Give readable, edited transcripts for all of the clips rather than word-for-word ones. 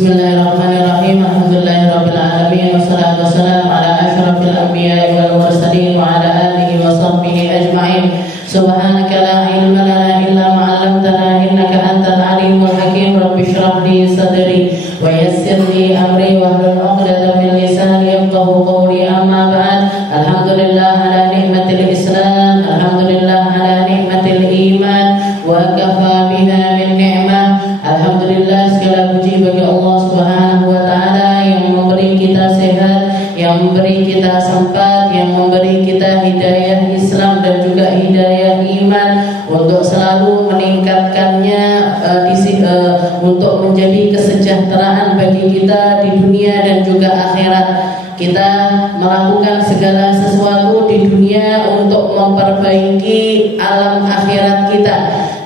Bismillahirrahmanirrahim. Alhamdulillahirabbil alamin wassalatu wassalamu ala asyrafil anbiya'i wal mursalin wa ala alihi wa sahbihi ajma'in. Subhanaka la ilma lana illa ma 'allamtana innaka antal alimul hakim. Rabbi shrah li sadri wa yassir li amri wahlul 'uqdatam min lisani yafqahu qawli. Amma ba'd. Alhamdulillah ala ni'matil Islam, alhamdulillah ala ni'matil iman wa kafa biha min ni'mah. Alhamdulillah, segala puji bagi Allah Subhanahu wa taala yang memberi kita sehat, yang memberi kita sempat, yang memberi kita hidayah Islam dan juga hidayah iman untuk selalu meningkatkannya untuk menjadi kesejahteraan bagi kita di dunia dan juga akhirat. Kita melakukan segala sesuatu di dunia untuk memperbaiki alam akhirat kita.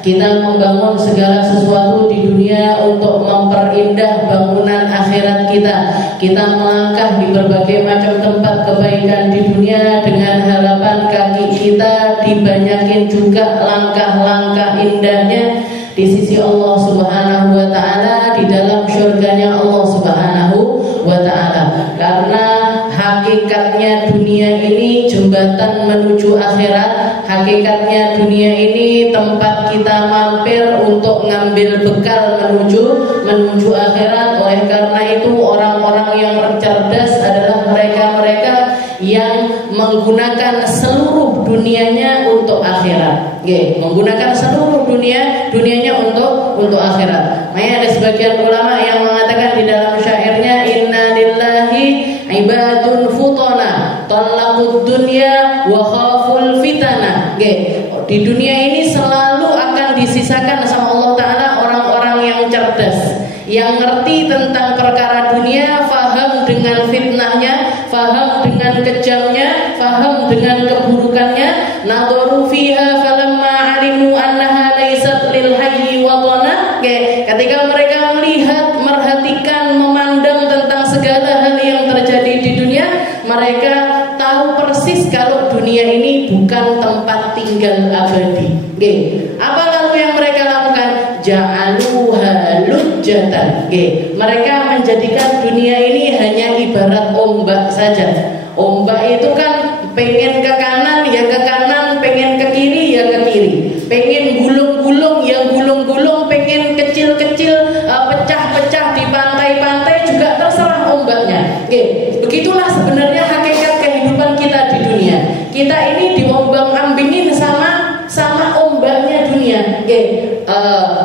Kita membangun segala sesuatu di dunia untuk memperindah bangunan akhirat kita. Kita melangkah di berbagai macam tempat kebaikan di dunia dengan harapan kaki kita dibanyakin juga langkah-langkah indahnya di sisi Allah Subhanahu wa taala, di dalam syurganya Allah Subhanahu wa taala. Karena hakikatnya dunia ini jembatan menuju akhirat. Hakikatnya dunia ini tempat kita mampir untuk ngambil bekal menuju akhirat. Oleh karena itu orang-orang yang cerdas adalah mereka-mereka yang menggunakan seluruh dunianya untuk akhirat. Menggunakan seluruh dunianya untuk akhirat. Makanya ada sebagian ulama yang mengatakan di dalam syairnya, inna lillahi ibadun futana talaqud dunya wa khaful fitana. Di dunia ini selalu akan disisakan sama Allah Ta'ala orang-orang yang cerdas, yang ngerti tentang perkara dunia, faham dengan fitnahnya, faham dengan kejamnya, faham dengan keburukannya. Nadharu fiha falamma alimu annaha laysat lil hayyi watana. Ketika mereka melihat, merhatikan, memandang tentang segala hal yang terjadi di dunia, mereka tahu persis kalau dunia ini bukan tempat tinggal abadi. Apa lalu yang mereka lakukan? Ja'aluha lujjatan. Mereka menjadikan dunia ini hanya ibarat ombak saja. Ombak itu kan pengen ke kanan ya ke kanan, pengen ke kiri ya ke kiri, pengen gulung-gulung ya gulung-gulung, pengen kecil-kecil pecah-pecah di pantai-pantai juga terserah ombaknya. Begitulah sebenarnya hakikat kehidupan kita di dunia. Kita ini diombang-ambingin sama ombaknya dunia.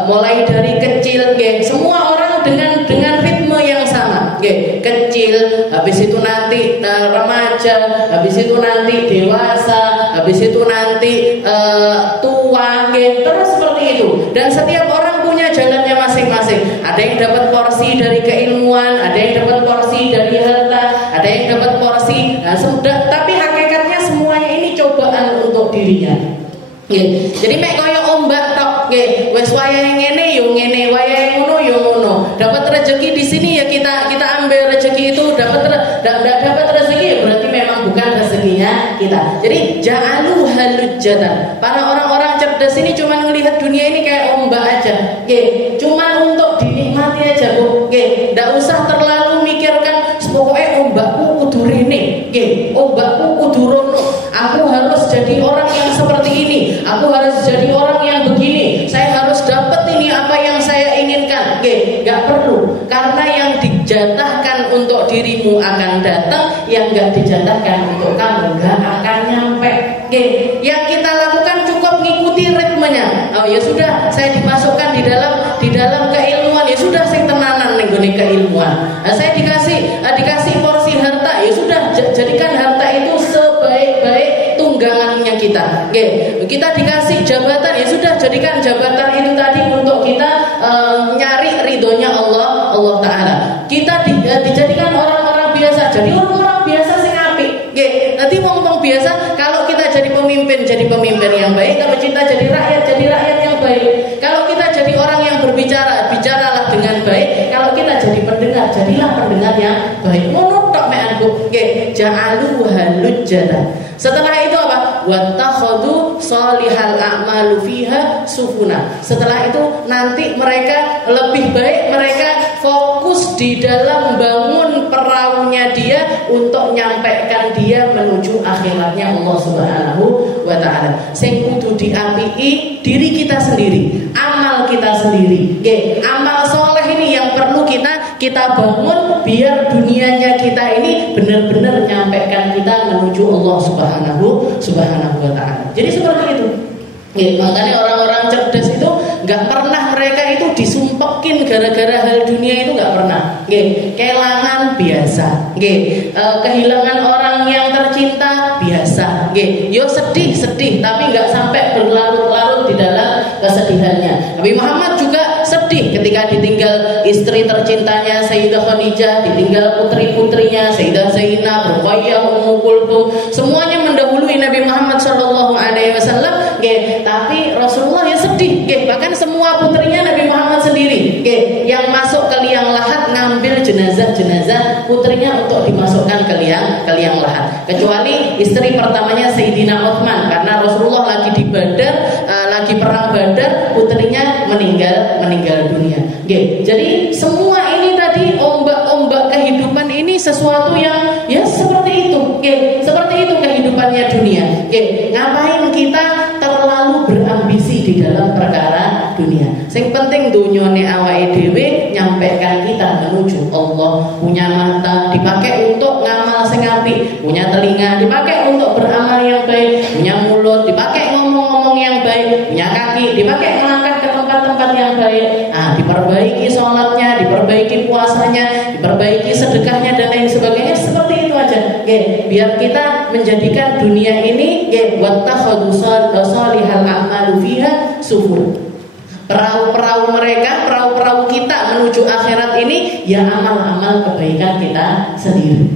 Mulai dari kecil, semua orang dengan ritme yang sama. Kecil, habis itu nanti remaja, habis itu nanti dewasa, habis itu nanti tua, terus seperti itu. Dan setiap orang punya jalannya masing-masing. Ada yang dapat porsi dari keilmuan, ada yang dapat porsi dari harta, ada yang dapat porsi. Tapi hakikatnya semuanya ini cobaan untuk dirinya. Jadi mek koyo ombak tok, wes wayahe ngene yo ngene, wayahe ngono yo ngono. Dapat rezeki di sini ya kita ambil rezeki itu, dapat rezeki ya berarti memang bukan rezekinya kita. Jadi ja'alu halujjatan. Para orang-orang cerdas ini cuma melihat dunia ini kayak ombak aja. Cuma untuk dinikmati aja, Bu. Enggak usah terlalu mikirkan pokoknya ombakku kudu rene, ombakku kudu rono. Aku harus jadi orang yang seperti ini. Aku harus jadi orang yang begini. Saya harus dapat ini apa yang saya inginkan. Gak perlu. Karena yang dijatahkan untuk dirimu akan datang, yang gak dijatahkan untuk kamu gak akan nyampe. Yang kita lakukan cukup ngikuti ritmenya. Oh ya sudah, saya dimasukkan di dalam keilmuan. Ya sudah, saya tenanan nih gue keilmuan. Saya dikasih porsi harta. Ya sudah, jadikan harta itu sebaik-baik tunggangannya kita. Kita dikasih jabatan, ya sudah jadikan jabatan itu tadi untuk kita nyari ridhonya Allah Ta'ala. Kita dijadikan orang-orang biasa. Jadi orang-orang biasa sing apik. Nanti ngomong biasa. Kalau kita jadi pemimpin yang baik. Kalau kita jadi rakyat yang baik. Kalau kita jadi orang yang berbicara, bicaralah dengan baik. Kalau kita jadi pendengar, jadilah pendengar yang baik. Monotok meanku. Ja'alu halujjatan. Setelah itu apa? Wattakhadhu salihal a'malu fiha sufuna. Setelah itu nanti mereka lebih baik, mereka fokus di dalam bangun peraunya dia untuk nyampaikan dia menuju akhiratnya Allah Subhanahu wa taala. Sing kudu diapiki diri kita sendiri, amal kita sendiri. Nggih, amal soleh ini yang perlu kita bangun biar dunianya kita ini benar-benar nyampaikan kita menuju Allah Subhanahu wa taala. Jadi seperti itu. Makanya orang-orang cerdas itu nggak pernah mereka itu disumpekin gara-gara hal dunia itu, nggak pernah. Kehilangan biasa, kehilangan orang yang tercinta biasa. Yo sedih tapi nggak sampai berlarut-larut di dalam kesedihannya. Nabi Muhammad juga sedih ketika ditinggal istri tercintanya Sayyidah Khadijah, ditinggal putri-putrinya Sayyidah Zainab, Ruqayyah, Ummu Kulthum, semuanya mendahului Nabi Muhammad SAW. Tapi Rasulullah ya sedih, bahkan semua putrinya Nabi Muhammad sendiri, yang masuk ke liang lahat ngambil jenazah putrinya untuk dimasukkan ke liang lahat. Kecuali istri pertamanya Sayyidina Utsman, karena Rasulullah lagi di Badar, lagi perang Badar, putrinya meninggal dunia. Jadi semua ini tadi ombak-ombak kehidupan ini sesuatu yang ya seperti itu, seperti itu kehidupannya dunia. Ngapain kita terlalu berambisi di dalam perkara dunia? Sing penting dunyane awake dhewe nyampaikan kita menuju Allah. Punya mata dipakai untuk ngamal sing apik, punya telinga dipakai untuk beramal yang baik, punya mulut dipakai ngomong-ngomong yang baik, punya kaki dipakai melangkah ke tempat-tempat yang baik. Diperbaiki sholatnya, diperbaiki puasanya, diperbaiki sedekahnya dan lain sebagainya. Seperti itu aja. Biar kita menjadikan dunia ini wattakhadhu salihal a'malu fiha sufur. Perahu-perahu mereka, perahu-perahu kita menuju akhirat ini ya amal-amal kebaikan kita sendiri.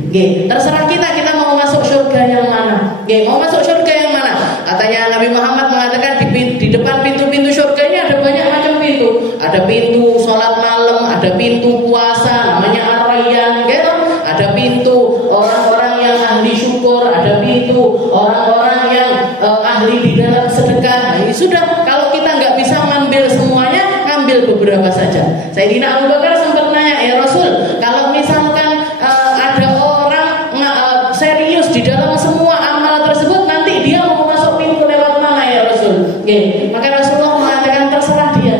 Terserah kita mau masuk surga yang mana. Mau masuk surga yang mana? Katanya Nabi Muhammad mengatakan di depan pintu-pintu surga ini ada banyak macam pintu. Ada pintu sholat malam, ada pintu puasa namanya Ar-Rayyan, ada pintu orang-orang yang ahli syukur, ada pintu orang-orang yang ahli di dalam sedekah. Sudah, kalau kita nggak bisa ngambil semuanya, ngambil beberapa saja. Sayyidina Abu Bakar sempat nanya, ya Rasul, kalau misalkan ada orang serius di dalam semua amal tersebut, nanti dia mau masuk pintu lewat mana ya Rasul? Maka Rasulullah mengatakan terserah dia.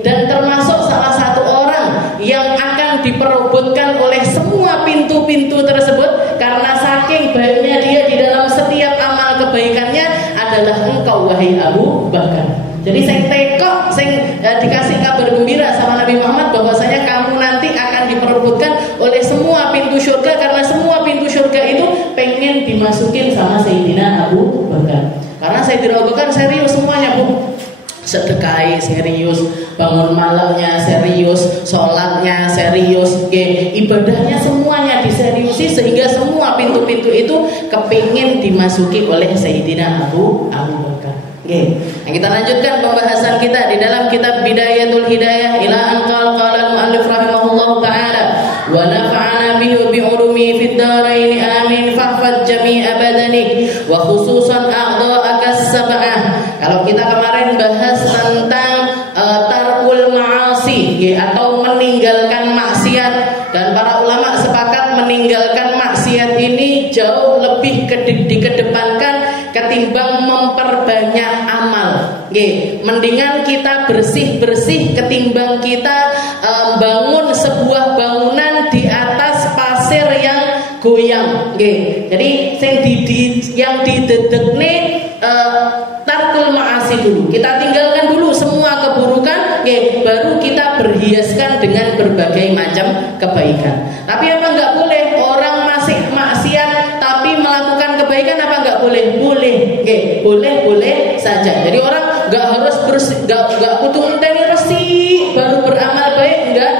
Dan termasuk salah satu orang yang akan diperebutkan oleh semua pintu-pintu tersebut karena saking baiknya dia di dalam setiap amal kebaikannya adalah engkau wahai Abu Bakar. Jadi saya dikasih kabar gembira sama Nabi Muhammad bahwasanya kamu nanti akan diperebutkan oleh semua pintu surga karena semua pintu surga itu pengen dimasukin sama Sayyidina Abu Bakar. Karena Sayyidina Abu Bakar serius semuanya, Bu. Sedekah serius, bangun malamnya serius, sholatnya serius, ibadahnya semuanya diseriusi sehingga semua pintu-pintu itu kepingin dimasuki oleh Sayyidina Abu Bakar. Nah, kita lanjutkan pembahasan kita di dalam kitab Bidayatul Hidayah ila an qala al-muallif rahimahullahu taala wa nafa'ana bihi bi ulumi fid dharain amin fahfaz jami'a badanik wa khususan a'dha'aka as-sab'ah. Kalau kita kemarin bahas tentang tarkul ma'asi atau meninggalkan maksiat, dan para ulama sepakat meninggalkan maksiat ini jauh lebih dikedepankan ketimbang memperbanyak amal. Mendingan kita bersih-bersih ketimbang kita bangun sebuah bangunan di atas pasir yang goyang. Jadi yang didedekne tarkul ma'asi dulu. Kita tinggalkan dulu semua keburukan, baru kita berhiaskan dengan berbagai macam kebaikan. Tapi apa enggak boleh orang masih maksiat tapi melakukan kebaikan? Apa enggak boleh? Boleh saja. Jadi orang enggak harus enggak kudu ngenteni resik baru beramal baik, enggak.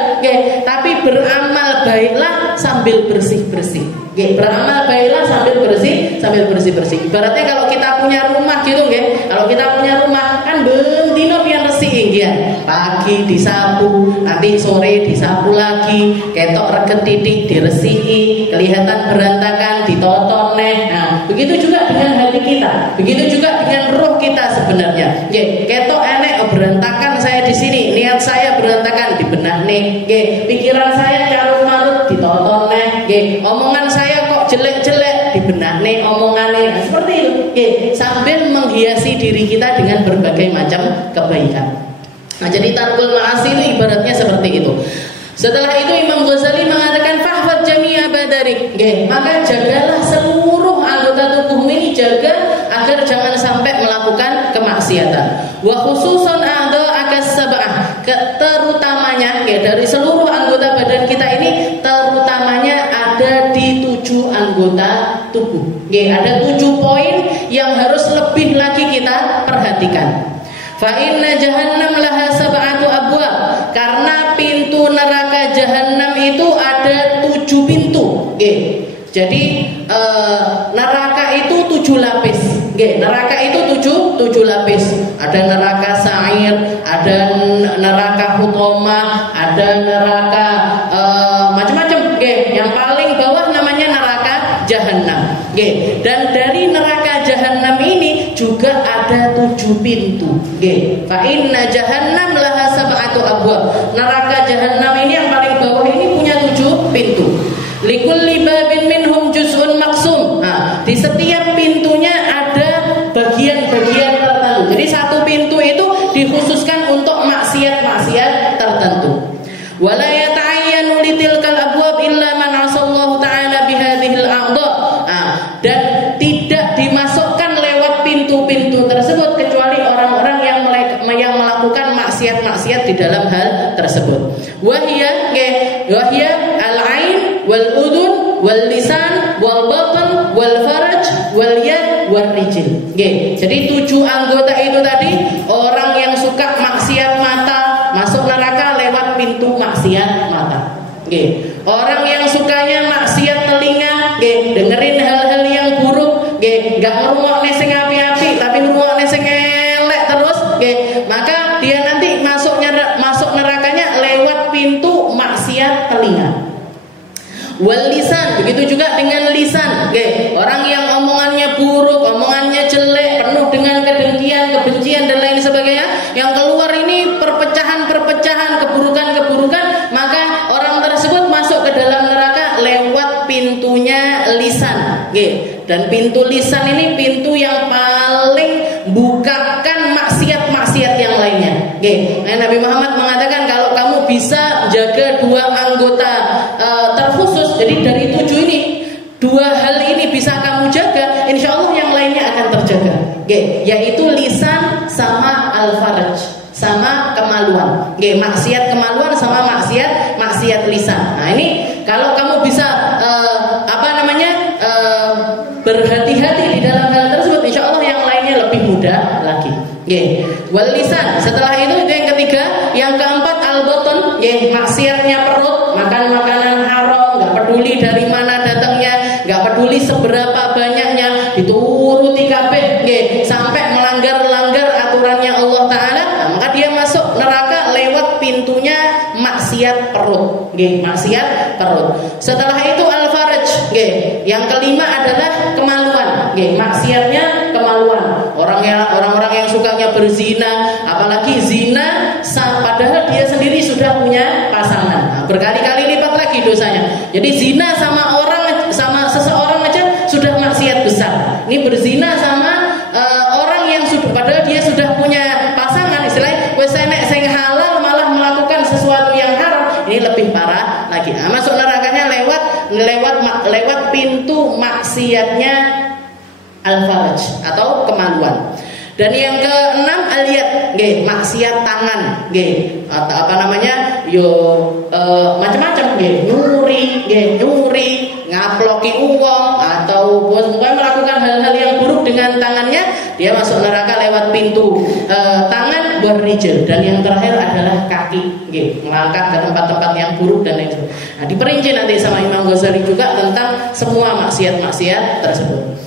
Tapi beramal baiklah sambil bersih-bersih. Beramal baiklah sambil bersih-bersih. Ibaratnya kalau kita punya rumah gitu, kalau kita punya rumah kan bentino pian resik pagi disapu, nanti sore disapu lagi, ketok reget titik diresiki, kelihatan berantakan ditoton neh. Nah, begitu juga dengan hati kita, begitu juga dengan roh kita sebenarnya. Ketok enek berantakan saya di sini, niat saya berantakan dibenah nih. Pikiran saya omongan saya kok jelek-jelek, dibenakne omongane. Seperti itu. Sambil menghiasi diri kita dengan berbagai macam kebaikan. Nah, jadi tarkul ma'asi itu ibaratnya seperti itu. Setelah itu Imam Ghazali mengatakan fahfad jami'a badarik. Maka jagalah seluruh anggota tubuhmu ini, jaga agar jangan sampai melakukan kemaksiatan. Wa khususan a'dha'aka sab'ah, terutamanya dari seluruh anggota badan kita ini, terutamanya ada di 7 anggota tubuh. Ada 7 poin yang harus lebih lagi kita perhatikan. Fa inna jahannam laha sab'atu abwab, karena pintu neraka jahanam itu ada 7 pintu. Jadi neraka itu 7 lapis. Neraka itu 7 lapis. Ada neraka sa'ir, ada neraka hutomah, ada neraka macam-macam. Yang paling bawah namanya neraka jahanam. Dan dari neraka jahanam ini juga ada 7 pintu. Fa inna jahannam laha sab'atu abwab. Neraka jahanam ini yang paling bawah ini punya 7 pintu. Likulli babin minhum juz'un maksum. Nah, di setiap pintunya ada bagian-bagian tertentu. Jadi satu pintu itu dikhususkan untuk maksiat-maksiat tertentu. Wala yata'ayyanu litilkal abwab illa man 'asallahu ta'ala bihadhil a'dha. Dan tidak dimasukkan lewat pintu-pintu tersebut kecuali orang-orang yang melakukan maksiat-maksiat di dalam hal tersebut. Wahia al-ain wal udun wal lisan wal batan wal faraj wal yad wal rijl. Jadi 7 anggota itu tadi, orang yang suka maksiat mata masuk neraka lewat pintu maksiat mata. Orang yang sukanya maksiat telinga, dengerin hal-hal yang buruk, gak ngrungokne sing api-api tapi ngrungokne sing elek terus, maka dia nanti masuk nerakanya lewat pintu maksiat telinga. Wal lisan, begitu juga dengan lisan. Orang yang omongannya buruk, omongannya jelek, penuh dengan kedengkian, kebencian dan lain sebagainya, yang keluar ini perpecahan, keburukan, maka orang tersebut masuk ke dalam neraka lewat pintunya lisan. Dan pintu lisan ini pintu yang paling bukakan maksiat-maksiat yang lainnya. Nabi Muhammad mengatakan kalau kamu bisa jaga 2 anggota terkhusus, jadi dari 7 ini 2 hal ini bisa kamu jaga, insya Allah yang lainnya akan terjaga. Yaitu lisan sama al-faraj, sama kemaluan. Maksiat kemaluan sama maksiat lisan. Nah ini kalau kamu bisa berhati-hati di dalam hal tersebut, insya Allah yang lainnya lebih mudah lagi. Wal lisan. Setelah itu yang ketiga, yang keempat al-baton. Maksiatnya perut, makan makanan haram, nggak peduli dari mana datangnya, nggak peduli seberapa banyaknya, dituruti kabeh, sampai melanggar aturannya Allah Taala. Nah, maka dia masuk neraka lewat pintunya maksiat perut. Maksiat perut. Setelah itu al-faraj. Yang kelima adalah kemaluan. Maksiatnya kemaluan. Orang-orang yang sukanya berzina, apalagi zina padahal dia sendiri sudah punya pasangan. Nah, berkali-kali lipat lagi dosanya. Jadi zina sama seseorang aja sudah maksiat besar. Ini berzina sama orang yang padahal dia sudah punya pasangan, istilahnya wis enek sing halal malah melakukan sesuatu yang haram. Ini lebih parah lagi. Nah, masuk nerakanya lewat pintu maksiatnya al-faraj atau kemaluan. Dan yang keenam al-yad, maksiat tangan, atau apa namanya, macam-macam, nyuri, ngaploki uang, atau pokoknya melakukan hal-hal yang buruk dengan tangannya, dia masuk neraka lewat pintu tangan berrijil. Dan yang terakhir adalah kaki, melangkah ke tempat-tempat yang buruk dan lain sebagainya. Nah, diperinci nanti sama Imam Ghazali juga tentang semua maksiat-maksiat tersebut.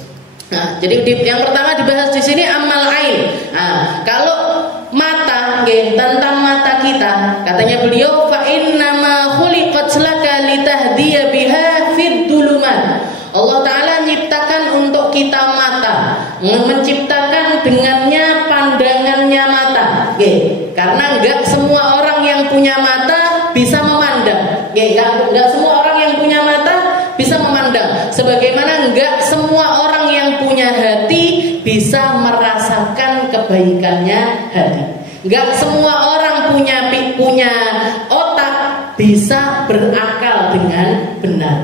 Nah, jadi yang pertama dibahas di sini amal ain. Nah, kalau mata, tentang mata kita, katanya beliau fa innama khuliqat laka litahdiya biha fid duluman. Allah Taala menciptakan untuk kita mata, menciptakan dengannya pandangannya mata. Karena enggak semua orang yang punya mata bisa memandang. Enggak semua orang yang punya mata bisa Gak semua orang yang punya hati bisa merasakan kebaikannya hati. Gak semua orang punya otak bisa berakal dengan benar.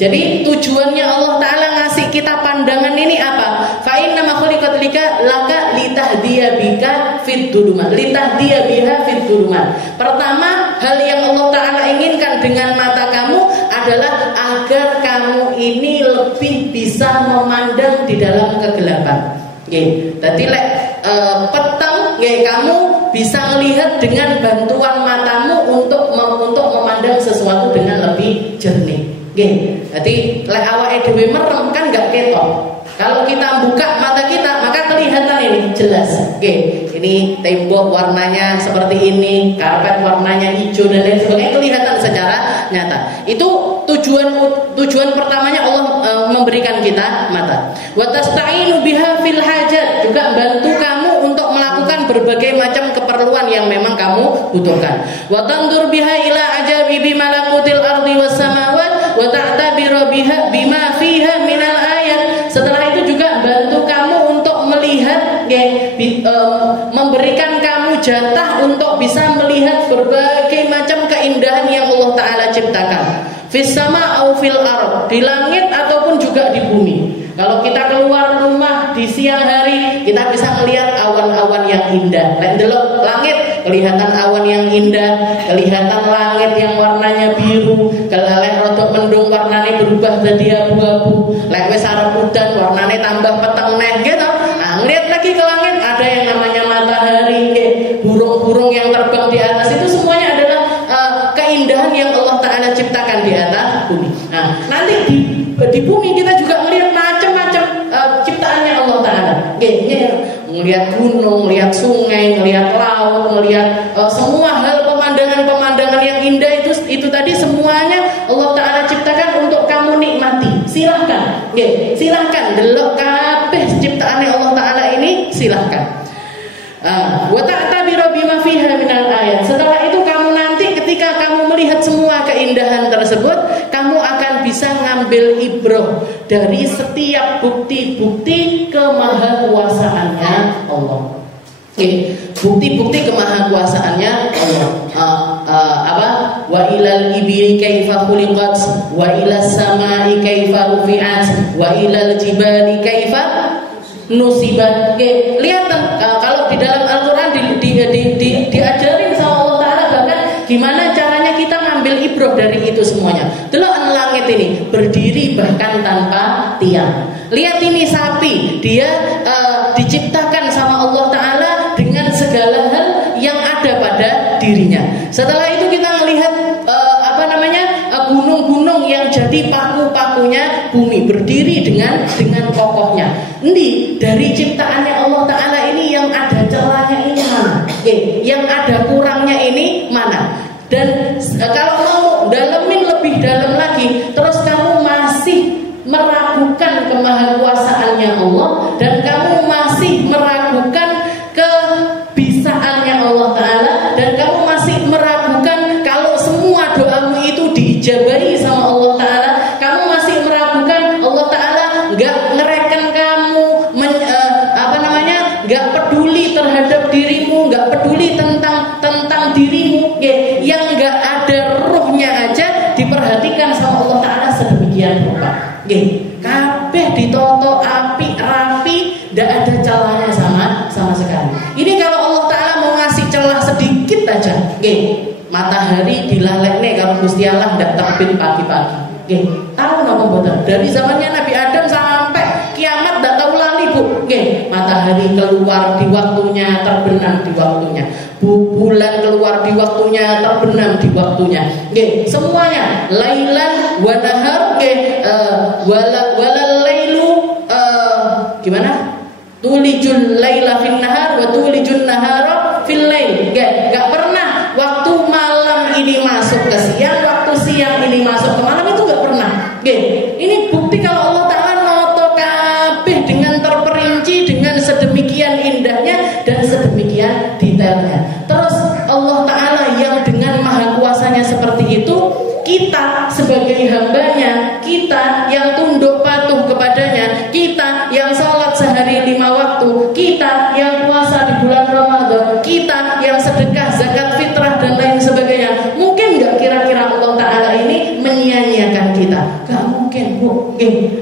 Jadi tujuannya Allah Ta'ala ngasih kita pandangan ini apa? Fa inna ma khuliqat laka litahdiya bika fid dhulumat. Litahdiya biha fid dhulumat. Pertama, hal yang Allah Ta'ala inginkan dengan mata kamu adalah agar kamu ini lebih bisa memandang di dalam kegelapan. Jadi petang kamu bisa melihat dengan bantuan matamu untuk memandang sesuatu dengan lebih jernih. Jadi awake dhewe merem kan gak ketok. Kalau kita buka mata kita maka kelihatan ini jelas. Ini tembok warnanya seperti ini, karpet warnanya hijau dan lain sebagainya, kelihatan secara nyata. Itu tujuan pertamanya Allah memberikan kita mata. Wa tasta'inu biha fil hajat, juga bantu kamu untuk melakukan berbagai macam keperluan yang memang kamu butuhkan. Wa tandur biha ila ajabi malakutil ardi was samawat wa ta'tabiru biha bima fiha minal ayat. Setelah itu juga bantu kamu untuk melihat, memberikan kamu jatah untuk bisa melihat berbagai macam keindahan yang Allah Ta'ala ciptakan. Fis sama au fil ard, di langit ataupun juga di bumi. Kalau kita keluar rumah di siang hari, kita bisa melihat awan-awan yang indah. Delok langit, kelihatan awan yang indah, kelihatan langit yang warnanya biru, kelalen rodok mendung warnanya berubah jadi abu-abu. Lek wis arep udan warnanya tambah peteng neh gitu. Ngeliat lagi ke langit, ada yang namanya matahari, burung-burung yang terbang di atas, itu semuanya adalah keindahan yang Allah Ta'ala ciptakan di atas bumi. Nah, nanti di bumi kita juga melihat macam-macam ciptaannya Allah Ta'ala. Melihat gunung, melihat sungai, melihat laut, melihat semua hal pemandangan-pemandangan yang indah itu tadi semuanya Allah Ta'ala ciptakan untuk kamu nikmati. Silahkan, silahkan delok kabeh ciptaannya Allah Ta'ala ini, silahkan. Wa ta'tabiru bima fiha minal ayat. Setelah itu kamu nanti ketika kamu melihat semua keindahan tersebut, kamu akan bisa ngambil ibrah dari setiap bukti-bukti kemahakuasaannya Allah. Bukti-bukti kemahakuasaannya Allah. Wa ilal ibili kaifa khuliqat wa ilas samai kaifa rufi'at wa ilal jibali kaifa nusibat. Lihat kalau di dalam Al-Quran diajarin sama Allah Ta'ala bahkan gimana caranya kita ngambil ibrah dari itu semuanya. Delok langit ini berdiri bahkan tanpa tiang. Lihat ini sapi, dia diciptakan sama Allah Ta'ala dengan segala hal yang ada pada dirinya. Setelah itu kita melihat gunung-gunung yang jadi paku-pakunya bumi, berdiri dengan kokohnya. Ini dari ciptaannya Allah Ta'ala ini yang ada celahnya ini mana? Yang ada kurangnya ini mana? Dan kalau mau dalemin lebih dalam lagi, terus kamu masih meragukan kemahakuasaannya Allah dan kamu masih meragukan kebisaannya Allah Ta'ala dan kamu masih meragukan kalau semua doamu itu diijabahi sama Allah Ta'ala, kamu masih meragukan Allah Ta'ala gak ngereken kamu, gak peduli terhadap dirimu, gak peduli tentang dirimu, yang gak ada ruhnya aja diperhatikan sama Allah Ta'ala sedemikian rupa. Kabeh ditoto api rapi, gak ada celahnya sama sekali. Ini kalau Allah Ta'ala mau ngasih celah sedikit aja, matahari dilalekne kalau Gusti Allah ndak terbit pagi-pagi. Tahu napa mboten? Dari zamannya Nabi Adam sampai kiamat ndak tahu lali, Bu. Matahari keluar di waktunya, terbenam di waktunya. Bulan keluar di waktunya, terbenam di waktunya. Semuanya lailan wa nahar, walal lailu gimana? Tulijul laila fin nahar wa tulijun nahara fil lail. Gak pernah waktu malam ini masuk ke siang, waktu siang ini masuk ke malam, itu gak pernah. Ini bukti kalau Allah Ta'ala noto kabeh dengan terperinci, dengan sedemikian indahnya dan sedemikian detailnya. Terus Allah Ta'ala yang dengan maha kuasanya seperti itu, kita sebagai hambanya, kita yang tunduk patuh kepadanya, kita yang sholat sehari 5 waktu, kita yang puasa di bulan Ramadan, kita yang sedekah, zakat fitrah dan lain sebagainya. Mungkin nggak kira-kira Allah Ta'ala ini menyia-nyiakan kita? Gak mungkin, Bu.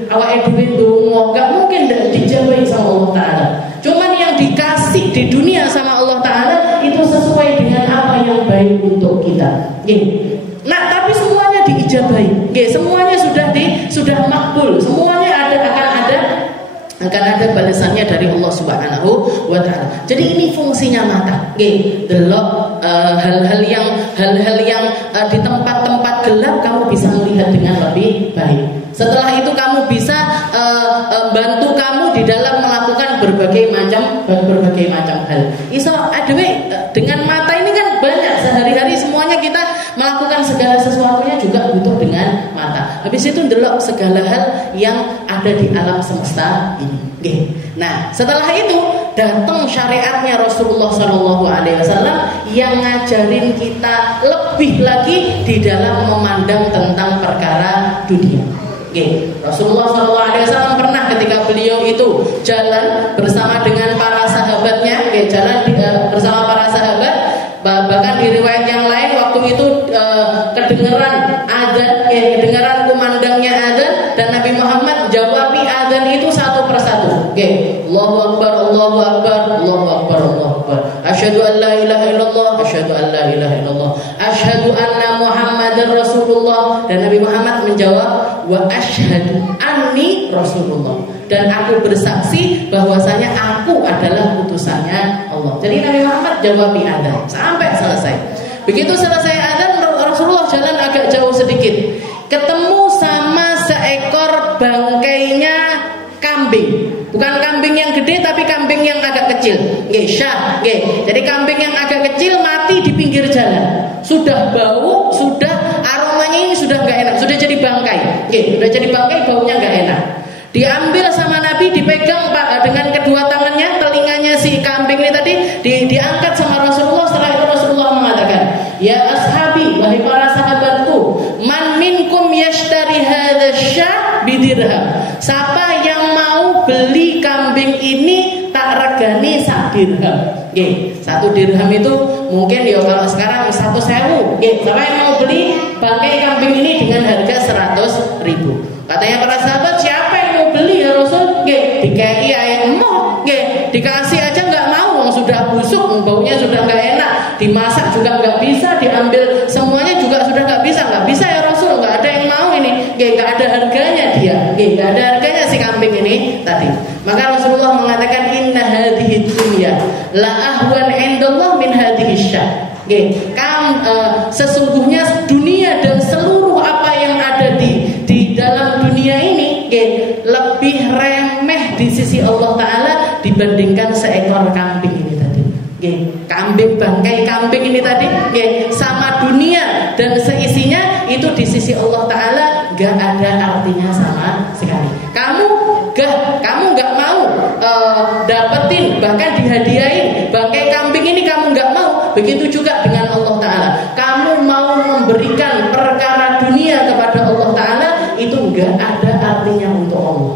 Awake dhewe ndonga, gak mungkin dijawab sama Allah Ta'ala. Cuman yang dikasih di dunia sama Allah Ta'ala itu sesuai dengan apa yang baik untuk kita. Nah, tapi semuanya diijabahi. Semuanya sudah makbul. Semuanya akan ada balasannya dari Allah Subhanahu wa Ta'ala. Jadi ini fungsinya mata. Delok hal-hal yang di tempat-tempat gelap kamu bisa melihat dengan lebih baik. Setelah itu kamu bisa bantu kamu di dalam melakukan berbagai macam hal. Iso adewe dengan mata ini kan banyak, sehari-hari semuanya kita melakukan segala sesuatunya juga butuh dengan mata. Habis itu ndelok segala hal yang ada di alam semesta ini. Nah, setelah itu datang syariatnya Rasulullah SAW yang ngajarin kita lebih lagi di dalam memandang tentang perkara dunia. Rasulullah SAW pernah ketika beliau itu jalan bersama dengan para sahabatnya, bersama para sahabat, bahkan di riwayat yang lain waktu itu kedengaran adzan, kedengaran kumandangnya adzan, dan Nabi Muhammad jawabi adzan itu satu persatu. Allahu Akbar, Allahu Akbar, Allahu Akbar, Allahu Akbar. Asyhadu an la ilaha illallah, asyhadu an la ilaha illallah, asyhadu anna Muhammadar Rasulullah. Dan Nabi Muhammad menjawab, wa asyhadu anni Rasulullah, dan aku bersaksi bahwasanya aku adalah utusannya Allah. Jadi Nabi Muhammad jawab adzan sampai selesai. Begitu selesai adzan, Rasulullah jalan agak jauh sedikit, ketemu sama seekor bangkainya kambing. Bukan kambing yang gede, tapi kambing yang agak kecil. Syah. Jadi kambing yang agak kecil mati di pinggir jalan. Sudah bau, sudah aromanya ini sudah nggak enak, sudah jadi bangkai. Sudah jadi bangkai, baunya nggak enak. Diambil sama Nabi, dipegang dengan kedua tangannya, telinganya si kambing ini tadi diangkat sama Rasulullah. Setelah itu Rasulullah mengatakan, ya ashabi, wahai para sahabatku, man minkum yashtari hadza syah bidirham. Siapa yang mau beli kambing ini tak regani 1 dirham. 1 dirham itu mungkin ya kalau sekarang 1.000. Siapa yang mau beli bangkai kambing ini dengan harga 100.000? Katanya para sahabat, siapa yang mau beli ya Rasul? Dikai ayam emoh, dikasih aja nggak mau, sudah busuk, baunya sudah nggak enak, dimasak juga nggak bisa, diambil semuanya juga sudah nggak bisa ya Rasul, nggak ada yang mau ini, nggak ada harganya dia, nggak ada harganya si kambing ini tadi. Maka Rasulullah mengatakan, inna hadhihi dunya la ahwan indallah min hadhihi syah. Sesungguhnya dunia dan seluruh apa yang ada di dalam dunia ini lebih remeh di sisi Allah Ta'ala dibandingkan seekor kambing ini tadi. Kambing, bangkai kambing ini tadi sama dunia dan seisinya itu di sisi Allah Ta'ala gak ada artinya sama sekali. Kamu gak mau dapetin, bahkan dihadiahin bangkai kambing ini, kamu gak mau. Begitu juga dengan Allah Ta'ala. Kamu mau memberikan perkara dunia kepada Allah Ta'ala, itu gak ada artinya untuk Allah.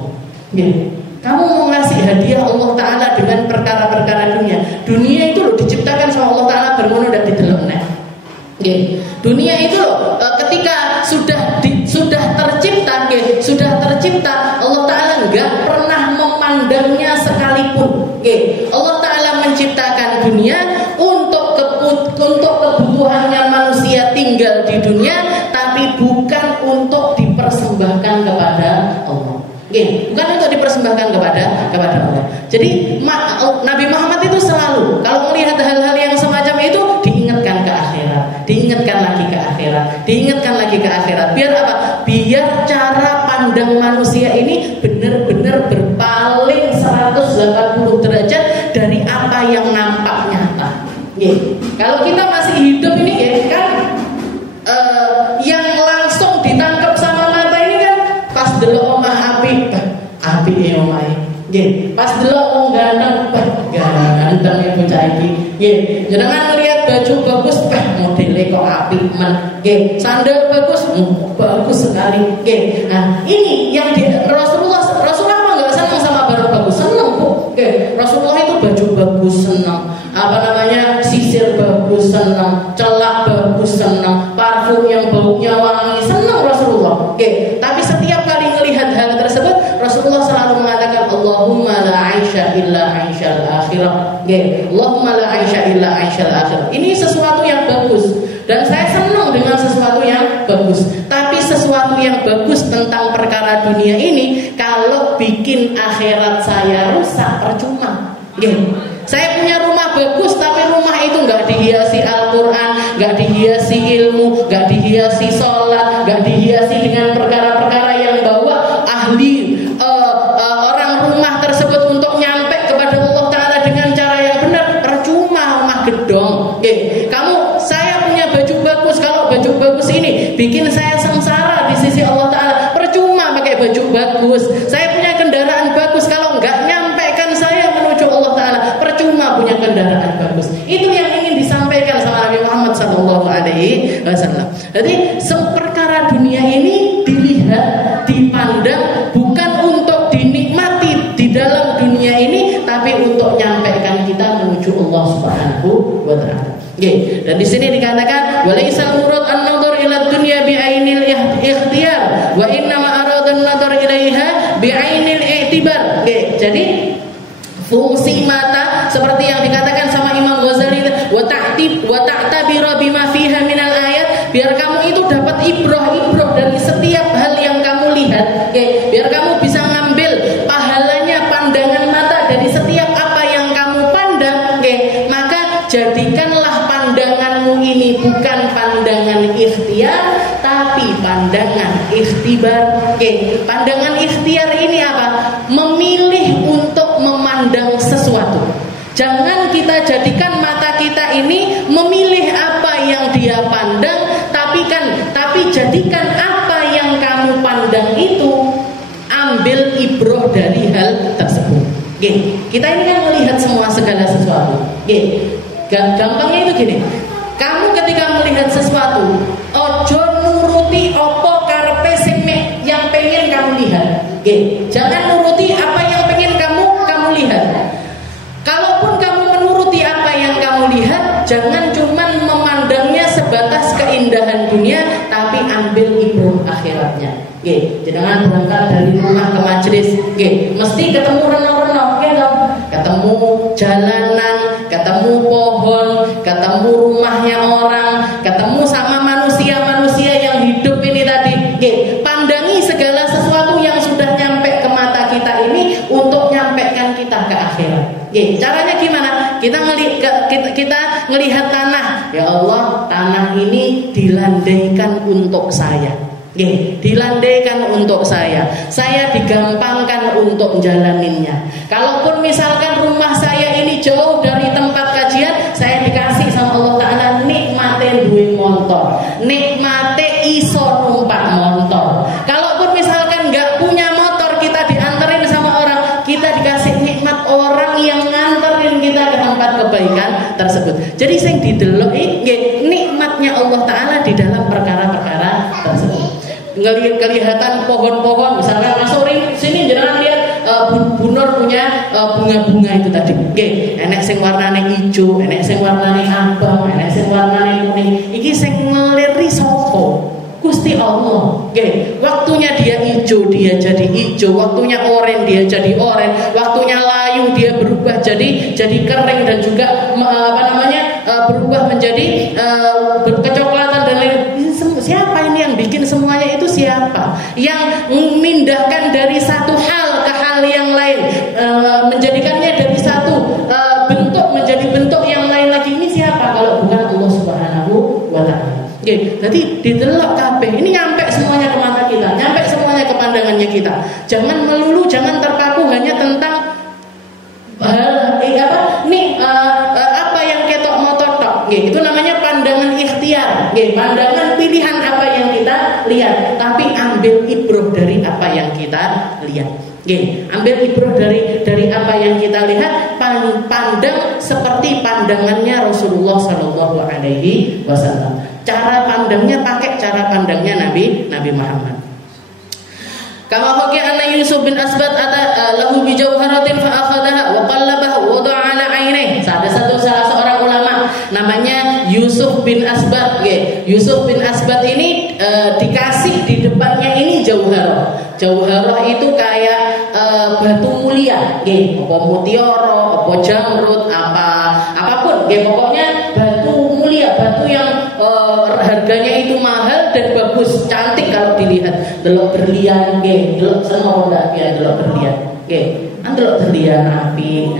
Kamu mau ngasih hadiah Allah Ta'ala dengan perkara-perkara dunia. Dunia itu loh diciptakan sama Allah Ta'ala bermono dan dideloknya. Dunia itu loh ketika sudah tercipta, Allah Ta'ala nggak pernah memandangnya sekalipun. Allah Ta'ala menciptakan dunia untuk kebutuhannya manusia tinggal di dunia, tapi bukan untuk dipersembahkan kepada Allah. Bukan untuk dipersembahkan kepada Allah. Jadi Nabi Muhammad itu selalu kalau melihat hal-hal yang semacam itu diingatkan ke akhirat, diingatkan lagi ke akhirat. Biar apa? Biar cara pandang manusia ini benar-benar berpaling 180 derajat dari apa yang nampak nyata. Kalau kita masih hidup ini kan yang langsung ditangkap sama mata ini kan pas delok omah api omahe Nggih, pas delok wong ganteng, ganteng ibu cah iki. Nggih, jenengan ngelihat baju bagus, modele kok apik men. Nggih, sandal bagus, bagus sekali. Nggih. Nah, ini yang Rasulullah mah enggak senang sama barang bagus, senang, Bu. Nggih, Rasulullah itu baju bagus senang. Sisir bagus senang, celak bagus senang, parfum yang baunya wangi senang Rasulullah. Oke, tapi setiap kali melihat hal tersebut Rasulullah selalu mengatakan Allahumma la aisha illa aishal akhirah. Oke, Allahumma la aisha illa aishal akhirah. Ini sesuatu yang bagus dan saya senang dengan sesuatu yang bagus. Tapi sesuatu yang bagus tentang perkara dunia ini kalau bikin akhirat saya rusak percuma. Oke. Saya punya rumah bagus, tapi rumah itu nggak dihiasi Al-Quran, nggak dihiasi ilmu, nggak dihiasi sholat, nggak dihiasi dengan perkara-perkara yang bawa ahli orang rumah tersebut untuk nyampe kepada Allah Ta'ala dengan cara yang benar. Percuma rumah gedong. Saya punya baju bagus, kalau baju bagus ini bikin saya sengsara di sisi Allah Ta'ala. Percuma pakai baju bagus. Saya punya kendaraan bagus, kalau nggak nyampaikan saya menuju Allah Ta'ala. Percuma punya kendaraan bagus. Itu yang ingin disampaikan sama Nabi Muhammad SAW. Jadi perkara dunia ini dilihat, dipandang bukan untuk dinikmati di dalam dunia ini, tapi untuk nyampaikan kita menuju Allah Subhanahu wa Ta'ala. Dan di sini dikatakan walaisal murad an-nadhar ila dunya bi'ainil ikhtiyar wa inna ma arada an-nadhar ilaiha bi'ainil i'tibar. Jadi fungsi mata seperti yang dikatakan sama Imam Ghazali wa ta'tabira bima fiha minal ayat, biar kamu itu dapat ibrah dari setiap hal yang kamu lihat. Biar kamu bisa ngambil pahalanya pandangan mata dari setiap apa yang kamu pandang. Maka jadikanlah pandanganmu ini bukan pandangan ikhtiar, tapi pandangan ikhtibar. Pandangan ikhtiar ini apa? Memilih untuk memandang sesuatu. Jangan kita jadikan mata kita ini memilih apa yang dia pandang, tapi jadikan apa yang kamu pandang itu ambil ibroh dari hal tersebut. Kita ini kan melihat segala sesuatu. Gampangnya itu gini. Kamu ketika melihat sesuatu, ojo nuruti opo karepe sing yang pengen kamu lihat. Jangan nuruti apa yang pengen kamu lihat. Kalaupun kamu menuruti apa yang kamu lihat, jangan cuma memandangnya sebatas keindahan dunia, tapi ambil ibrah akhiratnya. Jangan berangkat dari rumah ke majelis, mesti ketemu reno-reno, ketemu jalanan, ketemu pohon, ketemu rumahnya orang, ketemu sama manusia-manusia yang hidup ini tadi. Pandangi segala sesuatu yang sudah nyampe ke mata kita ini untuk nyampaikan kita ke akhirat. Caranya gimana? Kita ngelihat tanah. Ya Allah, tanah ini dilandaikan untuk saya. Dilandaikan untuk saya. Saya digampangkan untuk jalaninnya. Kalaupun misalkan rumah saya ini jauh dari tempat kajian, saya dikasih sama Allah Ta'ala nikmate duwe motor, nikmate iso numpak motor. Kalaupun misalkan nggak punya motor, kita dianterin sama orang, kita dikasih nikmat orang yang nganterin kita ke tempat kebaikan tersebut. Jadi sing didelok nikmatnya Allah Ta'ala di dalam perkara-perkara tersebut. Kelihatan pohon-pohon, misalkan masuk sini jangan lihat Bu Nur punya bunga-bunga itu tadi. Enek sing warnane hijau, enek sing warnane abang, enek sing warnane kuning. Iki sing ngeliri sapa? Gusti Allah. Waktunya dia hijau, dia jadi hijau. Waktunya oranye, dia jadi oranye. Waktunya layu, dia berubah jadi kering dan juga berubah menjadi kecoklatan dan lain. Siapa ini yang bikin semuanya itu? Siapa yang memindahkan dari satu hal ke hal yang lain, menjadikannya dari satu bentuk menjadi bentuk yang lain lagi? Ini siapa kalau bukan Allah Subhanahu wa Ta'ala? Jadi didelok kabeh ini nyampe semuanya ke mata kita, nyampe semuanya ke pandangannya kita. Jangan melulu, jangan terpaku hanya tentang apa yang ketok motor tok. Itu namanya pandangan ikhtiar. Pandangan pilihan apa yang kita lihat, tapi ambil ibrah dari apa yang kita lihat. Ambil ibrah dari apa yang kita lihat, pandang seperti pandangannya Rasulullah Shallallahu Alaihi Wasallam. Cara pandangnya pakai cara pandangnya Nabi Muhammad. Kama hukiya anna Yusuf bin Asbat ata lahu bi jawharatin fa akhadaha wa qallabaha wa wada'a ala 'ainaihi. Ada salah seorang ulama namanya Yusuf bin Asbat. Yusuf bin Asbat ini dikasih di depannya ini jauharah. Jauharah itu kayak batu mulia, apa mutiara, apa jamrut, apapun, pokoknya batu mulia, batu yang harganya itu mahal dan bagus, cantik kalau dilihat. Delok berlian, delok seneng ndak delok berlian. Delok berlian api,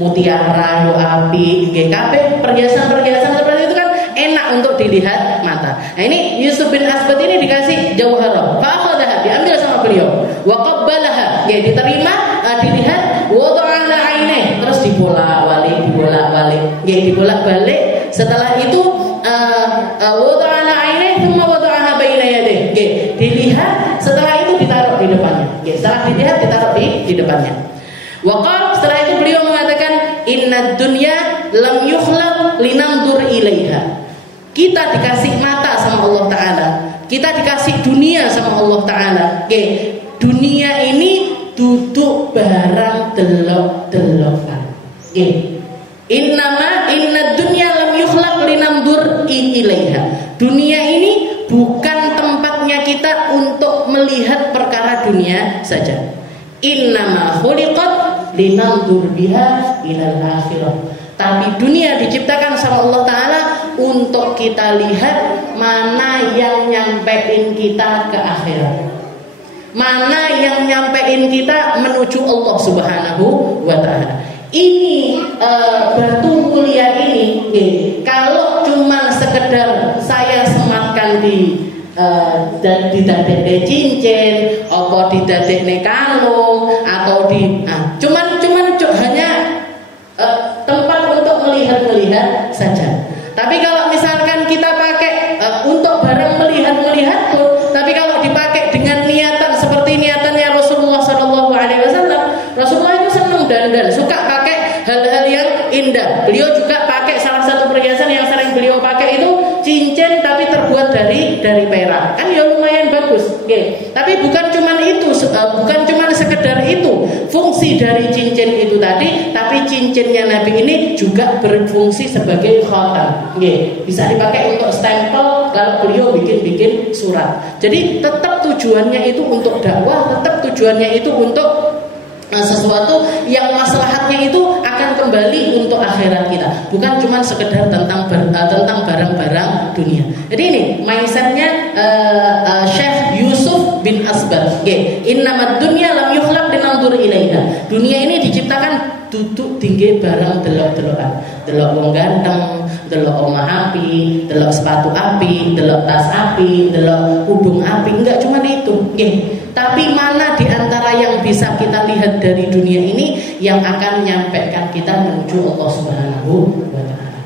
mutiara yo api, kabeh perhiasan-perhiasan seperti itu kan enak untuk dilihat mata. Nah, ini Yusuf bin Asbat ini dikasih jauharah. Fa akhadaha, diambil sama beliau. Wa qabbalaha, diterima, dilihat, wa wada'a ala 'ainaihi, terus dibolak-balik. Setelah itu wada'a ala 'ainaihi thumma wada'aha baina yadayhi. Dilihat, setelah itu ditaruh di depannya. Setelah dilihat ditaruh di depannya. Wa qala, setelah itu beliau mengatakan, "Innad dunya lam yukhlaq linandur ilaiha." Kita dikasih mata sama Allah Ta'ala, kita dikasih dunia sama Allah Ta'ala. Dunia ini duduk barang delok-delokan. Innad dunya lam yukhlaq linandur ilaiha. Dunia ini bukan tempatnya kita untuk melihat perkara dunia saja. Innama khuliqat linandur biha ilal akhirah. Tapi dunia diciptakan sama Allah Ta'ala untuk kita lihat mana yang nyampein kita ke akhirat, mana yang nyampein kita menuju Allah Subhanahu wa Ta'ala. Ini batu mulia ini, kalau cuma sekedar saya sematkan di dadekne cincin, apa didadekne kalung, atau cuman hanya tempat untuk melihat saja. Tapi kalau misalkan kita pakai untuk barang melihat pun, tapi kalau dipakai dengan niatan seperti niatannya Rasulullah Shallallahu Alaihi Wasallam, Rasulullah itu senang dan suka pakai hal-hal yang indah. Beliau juga pakai salah satu perhiasan yang sering beliau pakai itu cincin tapi terbuat dari perak. Kan ya lumayan bagus. Tapi bukan cuma itu, bukan cuma sekedar itu fungsi dari cincin itu tadi, tapi cincinnya Nabi ini juga berfungsi sebagai khatam. Bisa dipakai untuk stempel kalau beliau bikin surat. Jadi tetap tujuannya itu untuk dakwah, tetap tujuannya itu untuk sesuatu yang maslahatnya itu akan kembali untuk akhirat kita, bukan cuma sekedar tentang barang-barang dunia. Jadi ini mindsetnya Syekh Yusuf bin Asbat. Innamad dunya lam yukhlaq linandur ilaiha. Dunia ini diciptakan duduk tinggi barang delok-delokan, delok wong ganteng, delok omah api, delok sepatu api, delok tas api, delok hudung api. Enggak cuma itu. Tapi mana di antara yang bisa kita lihat dari dunia ini yang akan menyampaikan kita menuju Allah Subhanahu wa Ta'ala.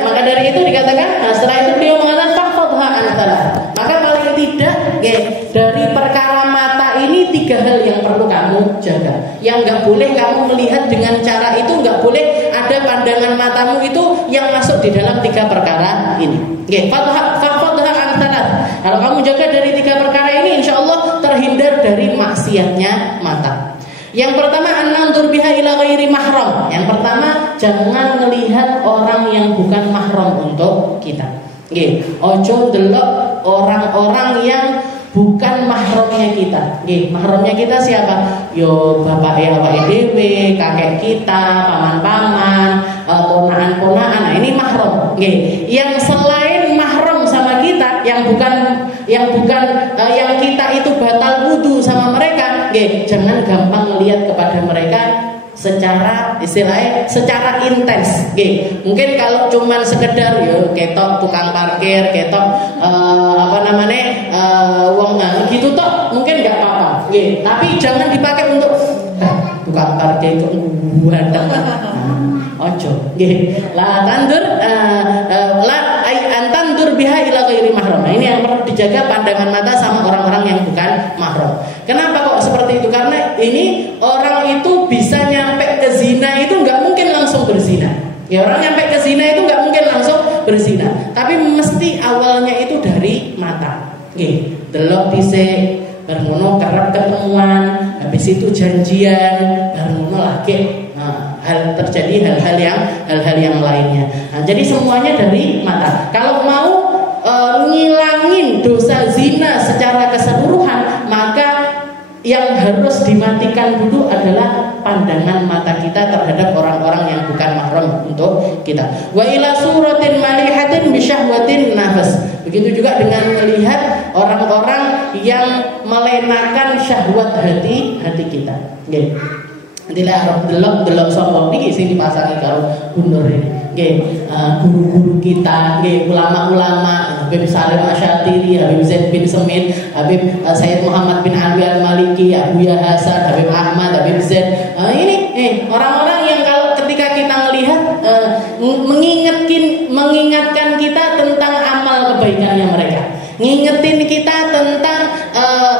Maka dari itu dikatakan, setelah itu beliau mengatakan fahfadha antara. Maka paling tidak dari perkara mata ini 3 hal yang perlu kamu jaga. Yang enggak boleh kamu melihat dengan cara itu, enggak boleh ada pandangan matamu itu yang masuk di dalam 3 perkara ini. Fahfadha antara. Kalau kamu jaga dari 3 perkara ini, insya Allah terhindar dari maksiatnya mata. Yang pertama, an-nandur biha ila ghairi mahram. Yang pertama, jangan melihat orang yang bukan mahram untuk kita. Ojo delok orang-orang yang bukan mahramnya kita. Mahramnya kita siapa? Yo bapak ya awake dhewe, kakek kita, paman-paman, ponakan-ponakan. Nah, ini mahram. Yang selain mahram sama kita, yang kita itu batal wudu sama mereka, jangan gampang melihat kepada mereka secara istilahnya secara intens. Mungkin kalau cuman sekedar yo ketok tukang parkir, ketok wong gitu toh mungkin enggak apa-apa. Tapi jangan dipakai untuk tukang parkir itu gandeng. Ojo. La tandur antandur biha ila ghairi mahram. Nah, ini yang perlu dijaga, pandangan mata sama orang-orang yang bukan mahram. Kenapa kok seperti itu? Karena ini orang itu bisa nyampe ke zina itu nggak mungkin langsung berzina. Ya, orang nyampe ke zina itu nggak mungkin langsung berzina, tapi mesti awalnya itu dari mata. Nggih, delok dhisik, bar ngono kerep ketemuan, habis itu janjian, bar ngono lagi. Nah, terjadi hal-hal yang lainnya. Nah, jadi semuanya dari mata. Kalau mau ngilangin dosa zina secara keseluruhan, maka yang harus dimatikan dulu adalah pandangan mata kita terhadap orang-orang yang bukan mahram untuk kita. Wa ila suratin malihatin bisyahwatin nafas. Begitu juga dengan melihat orang-orang yang melenakan syahwat hati kita. Nggih. Nantilah delok sapa niki sing dipasangi karo bundur ini. Nggih, guru-guru kita, nggih, ulama-ulama, Habib Salim Asyatiri, Habib Zaid bin Semit, Habib Sayyid Muhammad bin Ali Al-Maliki, Abuya Hasan, Habib Ahmad, Habib Zaid. Ini orang-orang yang kalau ketika kita melihat mengingatkan kita tentang amal kebaikannya mereka. Ngingetin kita tentang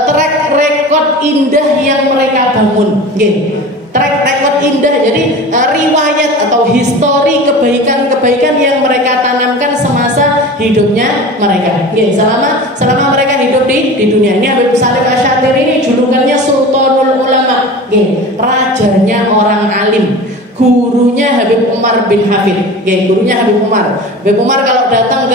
track record indah yang mereka bangun. Nggih. Track record indah, jadi riwayat atau histori kebaikan-kebaikan yang mereka tanamkan semasa hidupnya mereka. Nggih, selama mereka hidup di dunia ini. Habib Salim Asyatiri ini julukannya Sultanul Ulama. Nggih, rajanya orang alim. Gurunya Habib Umar bin Hafid. Nggih, gurunya Habib Umar. Habib Umar kalau datang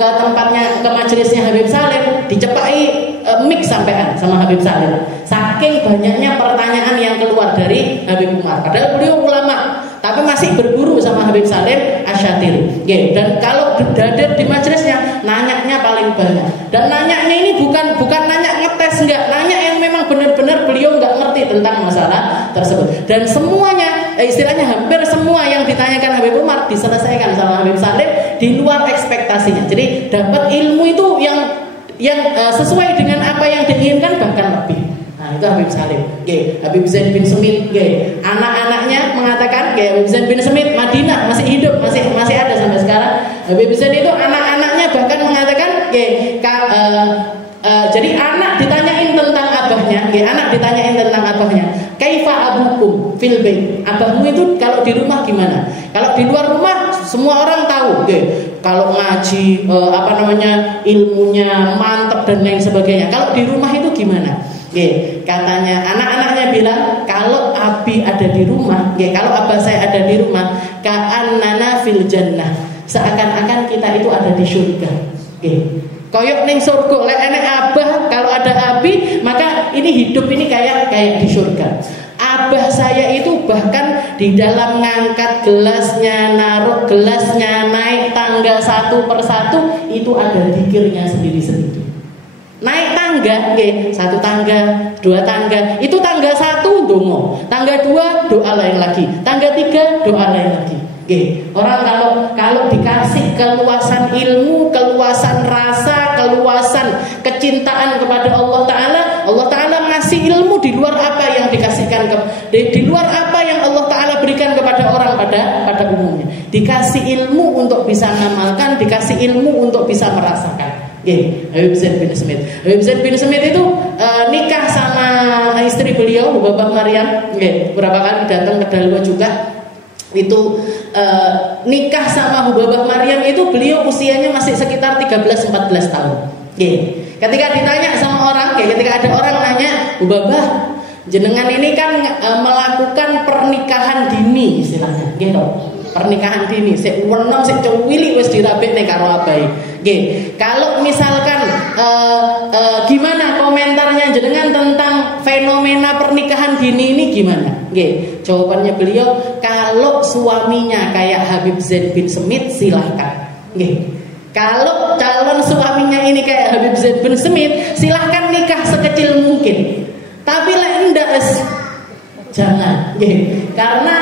ke tempatnya, ke majelisnya Habib Salim, dicepai mik sampean sama Habib Salim. Saking banyaknya pertanyaan yang keluar dari Habib Umar. Padahal beliau ulama, tapi masih berguru sama Habib Salim Asyatiri. Nggih, dan kalau berada di majelisnya, nanyanya paling banyak. Dan nanyanya ini bukan nanya ngetes, enggak, nanya yang memang benar-benar beliau enggak ngerti tentang masalah tersebut. Dan semuanya, istilahnya hampir semua yang ditanyakan Habib Umar diselesaikan sama Habib Salim di luar ekspektasinya. Jadi dapat ilmu itu yang sesuai dengan apa yang diinginkan, bahkan lebih. Nah, itu Habib Salim. Nggih, Habib Zaid bin Semit, nggih. Anak-anaknya mengatakan, nggih, Habib Zaid bin Semit Madinah masih hidup, masih ada sampai sekarang. Habib Zaid itu anak-anaknya bahkan mengatakan, nggih, jadi anak ditanyain tentang abahnya, nggih, anak ditanyain tentang abahnya. Kaifa abukum fil bait? Abahmu itu kalau di rumah gimana? Kalau di luar rumah semua orang tahu, nggih. Kalau ngaji ilmunya mantap dan lain sebagainya. Kalau di rumah itu gimana? Nggih, katanya anak-anaknya bilang kalau abi ada di rumah, nggih, kalau abah saya ada di rumah, ka'annana fil jannah. Seakan-akan kita itu ada di surga. Nggih. Koyok ning surga, lek enek abah, kalau ada abi, maka ini hidup ini kayak di surga. Abah saya itu bahkan di dalam ngangkat gelasnya, naruh gelasnya, naik tangga satu persatu, itu ada zikirnya sendiri-sendiri. Naik tangga, nggih, satu tangga, dua tangga, itu tangga satu dongo, tangga dua doa lain lagi, tangga tiga doa lain lagi. Nggih, orang kalau dikasih keluasan ilmu, keluasan rasa, keluasan kecintaan kepada Allah Taala ngasih ilmu di luar apa yang dikasihkan di luar apa yang Allah Taala berikan kepada orang pada umumnya. Dikasih ilmu untuk bisa mengamalkan, dikasih ilmu untuk bisa merasakan. Nggih, Habib Zaid bin Semit. Habib Zaid bin Semit itu nikah sama istri beliau, Bapak Maryam. Nggih, beberapa kali datang ke Dalwa juga. Itu nikah sama Hubabah Maryam itu beliau usianya masih sekitar 13-14 tahun. Nggih. Ketika ditanya sama orang, ketika ada orang nanya, Hubabah, jenengan ini kan melakukan pernikahan dini istilahnya, gitu. Pernikahan dini, sik wenom sik cuwili wis dirabekne karo abahe. Nggih. Kalau misalkan gimana komentarnya jenengan tentang fenomena pernikahan dini ini gimana? Nggih. Jawabannya beliau, kalau suaminya kayak Habib Zaid bin Semit silahkan. Nggih. Kalau calon suaminya ini kayak Habib Zaid bin Semit, silahkan nikah sekecil mungkin. Tapi lek ndak jangan. Nggih. Karena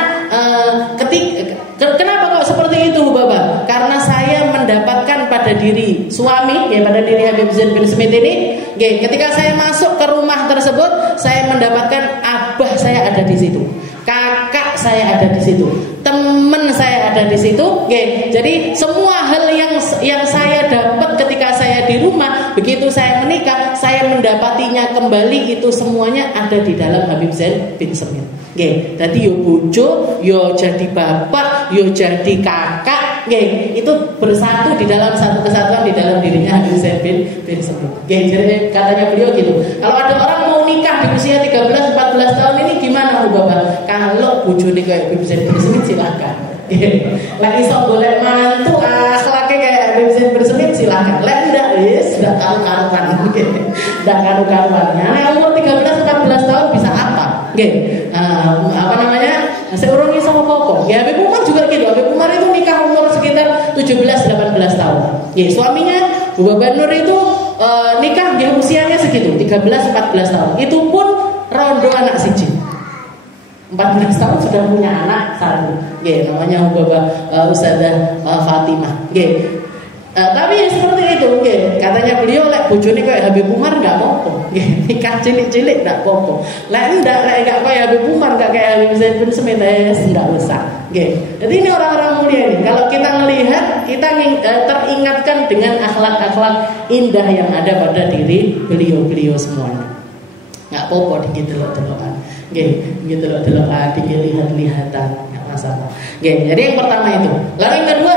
kenapa kok seperti itu, Bapak? Karena saya mendapatkan pada diri suami, ya, pada diri Habib Zaid bin Semit ini, ya, ketika saya masuk ke rumah tersebut, saya mendapatkan abah saya ada di situ, kakak saya ada di situ, teman saya ada di situ, ya. Jadi semua hal yang saya dapat begitu saya menikah, saya mendapatinya kembali, itu semuanya ada di dalam Habib Zain bin Smith. Nggih, dadi yo bojo, yo jadi bapak, yo jadi kakak, nggih, itu bersatu di dalam satu kesatuan di dalam dirinya Habib Zain bin Smith. Nggih, jadi katanya beliau gitu. Kalau ada orang mau nikah di usia 13 14 tahun ini gimana Bapak? Kalau bojone kayak Habib Zain bin Smith silakan. Lagi iso golek mantu akhlaknya kayak Habib Zain bin Smith silakan. Lek ndak wis ndak karu-karuan. Ndak karu-karuan. Nah, umur 13 14 tahun bisa apa? Nggih. Apa namanya? Seurung iso apa-apa. Ya Habib Umar juga gitu. Habib Umar itu nikah umur sekitar 17 18 tahun. Nggih, suaminya Bapak Nur itu nikah di usianya segitu, 13 14 tahun. Itu pun rondo anak siji. 14 tahun sudah punya anak satu. Nggih, namanya Bapak Ustazah Fatimah. Nggih. Tapi ya seperti itu, nggih. Katanya beliau lek bojone kayak Habib Umar enggak apa-apa. Nggih, nikah cilik-cilik enggak apa-apa. Lek enggak kayak Habib Umar, enggak kayak Habib Zain bin Smith, enggak usah. Nggih. Jadi ini orang-orang mulia ini. Kalau kita melihat, kita teringatkan dengan akhlak-akhlak indah yang ada pada diri beliau-beliau semuanya. Enggak apa-apa didelok-delokan. Nggih, delok-delokan, dilihat-lihatan, enggak masalah. Nggih, jadi yang pertama itu. Lalu yang kedua,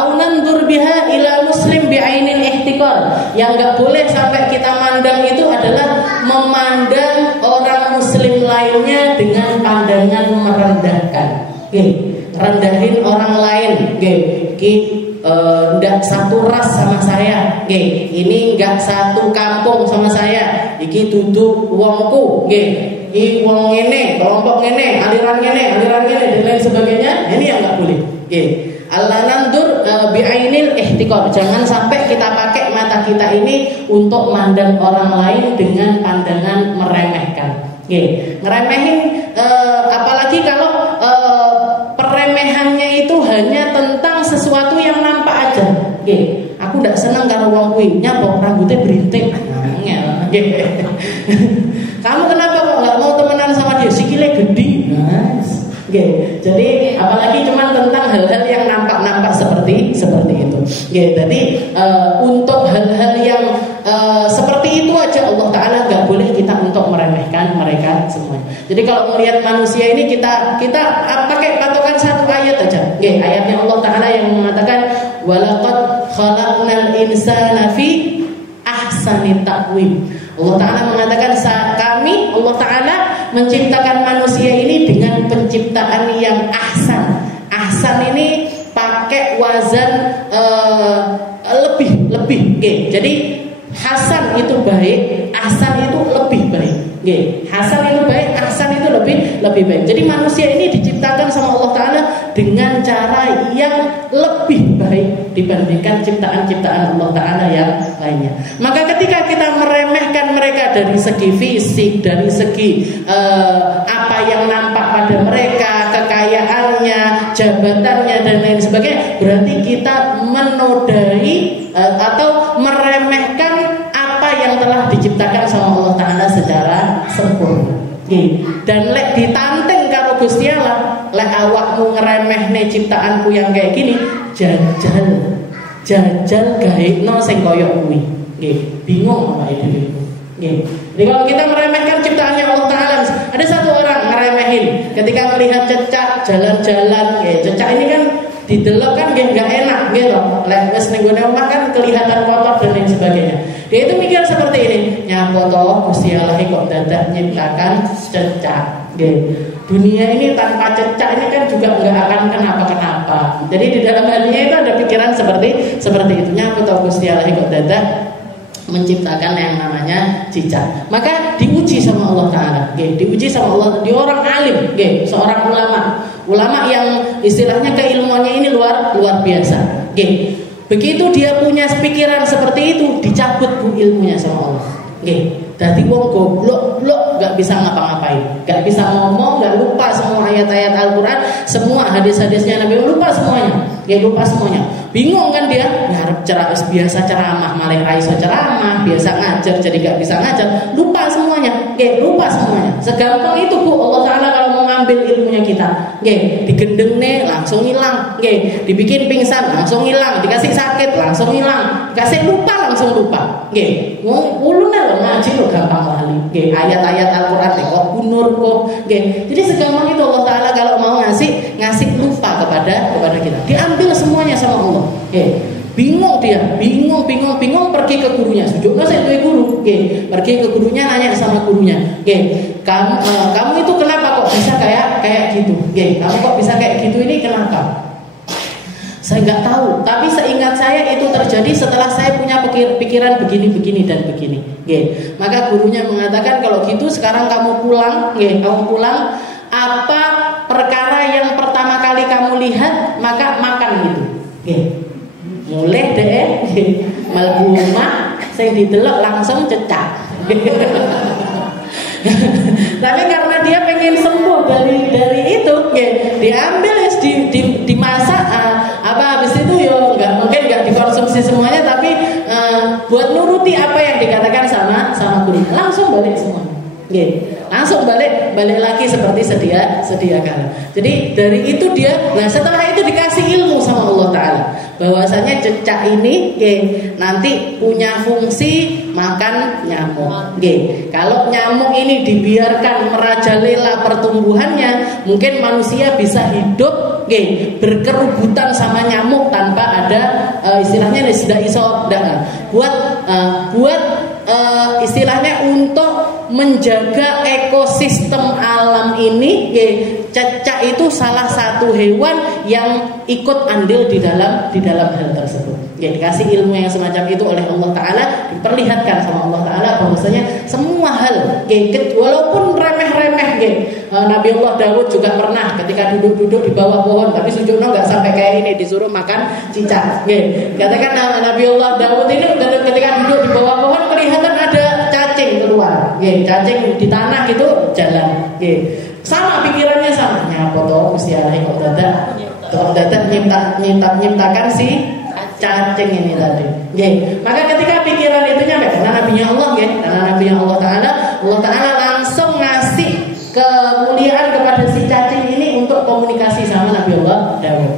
aunandur biha ila muslim bi'ainil ihtikar. Yang enggak boleh sampai kita mandang itu adalah memandang orang muslim lainnya dengan pandangan merendahkan. Nggih, rendahin orang lain. Nggih, ndak satu ras sama saya. Nggih, ini enggak satu kampung sama saya. Iki dudu wongku. Nggih. I wong ngene, kelompok ngene, aliran ngene dan lain sebagainya. Ini yang enggak boleh. Nggih. Allah nandur bi'ainil ihtikar. Jangan sampai kita pakai mata kita ini untuk mandang orang lain dengan pandangan meremehkan. Nggih. Ngeremehin apalagi kalau peremehannya itu hanya tentang sesuatu yang nampak aja. Nggih. Aku ndak seneng karo wong kuwi, nyapa rambutnya berintik. Nggih. Kamu kenapa kok nggak mau temenan sama dia? Sikile gede. Nice. Oke. Jadi apalagi cuma tentang hal-hal yang nampak-nampak seperti itu. Oke. Jadi untuk hal-hal yang seperti itu aja Allah Taala nggak boleh kita untuk meremehkan mereka semuanya. Jadi kalau melihat manusia ini kita pakai patokan satu ayat aja. Oke. Ayatnya Allah Taala yang mengatakan walaqad khalaqnal insana fi ahsani taqwim. Allah Ta'ala mengatakan kami, Allah Ta'ala menciptakan manusia ini dengan penciptaan yang ahsan. Ahsan ini pakai wazan lebih. Okay. Jadi hasan itu baik, ahsan itu lebih baik. Okay. Hasan itu baik, ahsan itu lebih baik. Jadi manusia ini diciptakan sama Allah Ta'ala dengan cara yang lebih baik dibandingkan ciptaan-ciptaan Allah Ta'ala yang lainnya. Maka ketika kita meremehkan mereka dari segi fisik, dari segi apa yang nampak pada mereka, kekayaannya, jabatannya dan lain sebagainya, berarti kita menodai atau meremehkan apa yang telah diciptakan sama Allah Ta'ala secara sempurna. Dan lek ditanteng karo Gusti Allah, lek awakmu ngeremehne ciptaanku yang kayak gini, jajal gaekno sing kaya kuwi. Nggih, bingung awake dhewe. Nggih. Jadi kalau kita meremehkan ciptaannya Allah Ta'ala, ada satu orang ngeremehin ketika melihat cecak jalan-jalan. Cecak ini kan didelok kan enggak enak gitu. Lek wis ning gone omah kan kelihatan kotor dan lain sebagainya. Dia itu mikir seperti ini, nyapa toh Gusti Allah kok dadak nyiptakan cecak. Dunia ini tanpa cecak ini kan juga enggak akan kenapa-kenapa. Jadi di dalam hatinya itu ada pikiran seperti itu. Nyapa toh Gusti Allah kok dadak menciptakan yang namanya cicak. Maka diuji sama Allah Ta'ala. Diuji sama Allah. Dia orang alim, seorang ulama yang istilahnya keilmuannya ini luar biasa. Begitu dia punya pikiran seperti itu, dicabut ilmunya sama Allah. Jadi wong goblok gak bisa ngapa-ngapain, gak bisa ngomong, gak lupa semua ayat-ayat Al-Quran, semua hadis-hadisnya Nabi, lupa semuanya. Bingung kan dia, ngarep biasa ceramah malah ra iso ceramah, biasa ngajar jadi gak bisa ngajar, lupa semuanya. Segampang itu Bu, Allah Ta'ala kalau mau ngambil ilmunya kita. Nggih, digendengne langsung hilang. Nggih, dibikin pingsan langsung hilang, dikasih sakit langsung hilang, dikasih lupa langsung lupa. Nggih, wong ulune lho ngaji lho gampang lali. Nggih, ayat-ayat Al-Qur'an kok kunur kok. Nggih. Jadi segampang itu Allah Taala kalau mau ngasih lupa kepada kita. Diambil semuanya sama Allah. Nggih. Bingung dia, bingung pergi ke gurunya. Sujudnya saya duwe guru, nggih. Pergi ke gurunya nanya sama gurunya, nggih. Kamu itu kenapa kok bisa kayak gitu? Nggih, kamu kok bisa kayak gitu ini kenapa? Saya nggak tahu, tapi seingat saya itu terjadi setelah saya punya pikiran begini dan begini. Nggih. Maka gurunya mengatakan kalau gitu sekarang kamu pulang, nggih, kamu pulang. Apa perkara yang pertama kali kamu lihat maka makan gitu. Nggih. Mulai deh mlebu omah sing didelok langsung cecak. Tapi karena dia pengen sembuh dari itu, diambil dimasak habis itu yo nggak dikonsumsi semuanya, tapi buat nuruti apa yang dikatakan sama guru, langsung balik semua. Langsung balik lagi seperti sedia kala. Jadi dari itu setelah itu dikasih ilmu sama Allah Ta'ala bahwasanya cecak ini nanti punya fungsi makan nyamuk. Kalau nyamuk ini dibiarkan merajalela pertumbuhannya, mungkin manusia bisa hidup berkerubutan sama nyamuk tanpa ada istilahnya tidak iso buat istilahnya untuk menjaga ekosistem alam ini. Cecak itu salah satu hewan yang ikut andil di dalam hal tersebut. Dikasih ilmu yang semacam itu oleh Allah Ta'ala, diperlihatkan sama Allah Ta'ala bahwasanya semua hal walaupun remeh-remeh. Nabi Allah Daud juga pernah ketika duduk-duduk di bawah pohon, tapi sujudnya nggak sampai kayak ini, disuruh makan cicak. Katakan Nabi Allah Daud ini ketika duduk di bawah pohon kelihatan ada cacing keluar. Cacing di tanah gitu jalan. Sama pikirannya sama. Nyapa toh mesti alaih kok dadak nyiptakan si cacing ini tadi. Maka ketika pikiran itu nyampe karena Nabi Allah Ta'ala langsung ngasih kemuliaan kepada si cacing ini untuk komunikasi sama Nabi Allah Daud.